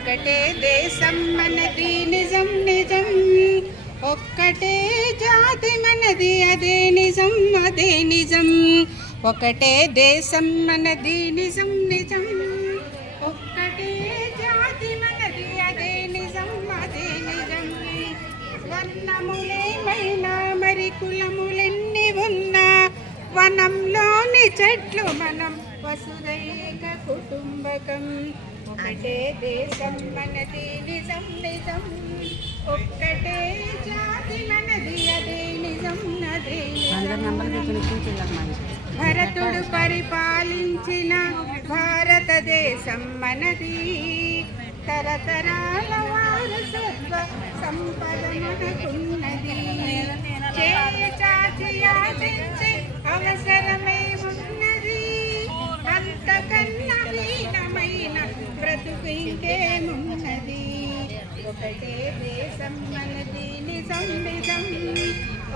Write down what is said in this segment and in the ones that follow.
ఒకటే దేశం మనది నిజం నిజం, ఒక్కటే జాతి మనది అదే నిజం అదే నిజం. ఒకటే దేశం మనది నిజం నిజం, ఒక్కటే జాతి మనది అదే నిజం అదే నిజం. వర్ణములేమైనా మరి కులములెన్ని ఉన్నా, వనంలోని చెట్లు మనం వసుదైక కుటుంబకం. ఒకటే దేశం మనది నిజం నిజం, ఒక్కటే జాతి మనది అదే నిజం అదే నిజం. భరతుడు పరిపాలించిన భారతదేశం మనది, తరతరాల వారసత్వ సంపద మనకున్నది. చేయి చాచి యాచించే అవసరమే ఉన్నది, అంతకన్నా హీనమైన బ్రతుకు ఇంకేమున్నది. ఒకటే దేశం మనది నిజం నిజం,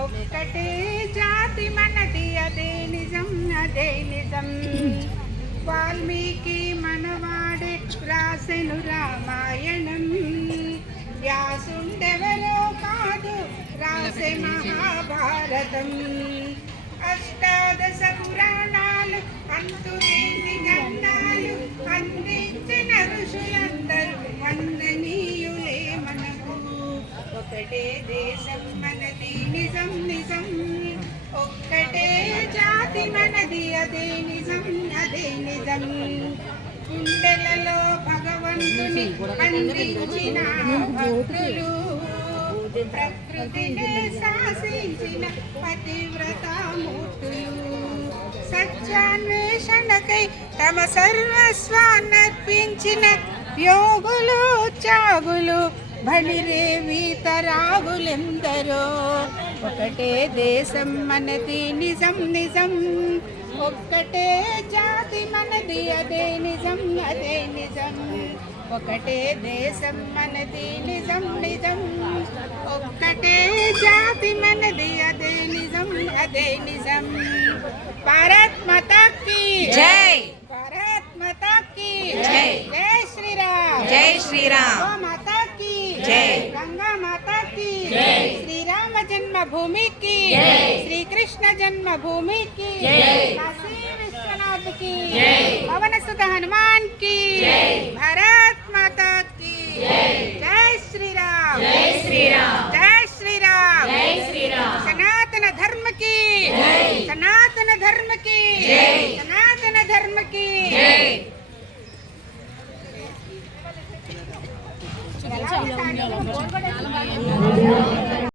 ఒక్కటే జాతి మనది అదే నిజం అదే నిజం. వాల్మీకి మనవాడే రాసెను రామాయణం, వ్యాసుండెవరో కాదు రాసె మహాభారతం. అష్టాదశ పురాణాలు అంతులేని గ్రంథాలు అందించిన ఋషులందరూ వందనీయులే మనకు. ఒకటే దేశం మనది నిజం నిజం, ఒక్కటే జాతి మనది అదే నిజం అదే నిజం. గుండెలలో భగవంతుని అందించిన భక్తులు, ప్రకృతిని శాసించిన పతివ్రతామూర్తులు, సత్యాన్వేషణకై తమ సర్వస్వాన్నర్పించిన యోగులు త్యాగులు బలిరే వీతరాగులెందరో. ఒకటే దేశం మనది నిజం నిజం, ఒక్కటే జాతి మనది అదే నిజం అదే నిజం. ఒకటే దేశం మనది నిజం నిజం, ఒక్కటే జాతి మనది అదే నిజం అదే నిజం. భారత్ మాతా కీ జై, భారత్ మాతా కీ జై. జై శ్రీరామ్ జై శ్రీరామ్. గో మాతా కీ జై, గంగా మాతా కీ జై. శ్రీరామ జన్మభూమి की जय, श्री कृष्ण जन्मभूमि की जय, काशी विश्वनाथ की जय, पवन सुत हनुमान की जय, भारत माता की जय. जय श्री राम जय श्री राम जय श्री राम जय श्री राम. सनातन धर्म की जय, सनातन धर्म की जय, सनातन धर्म की जय. ఎలా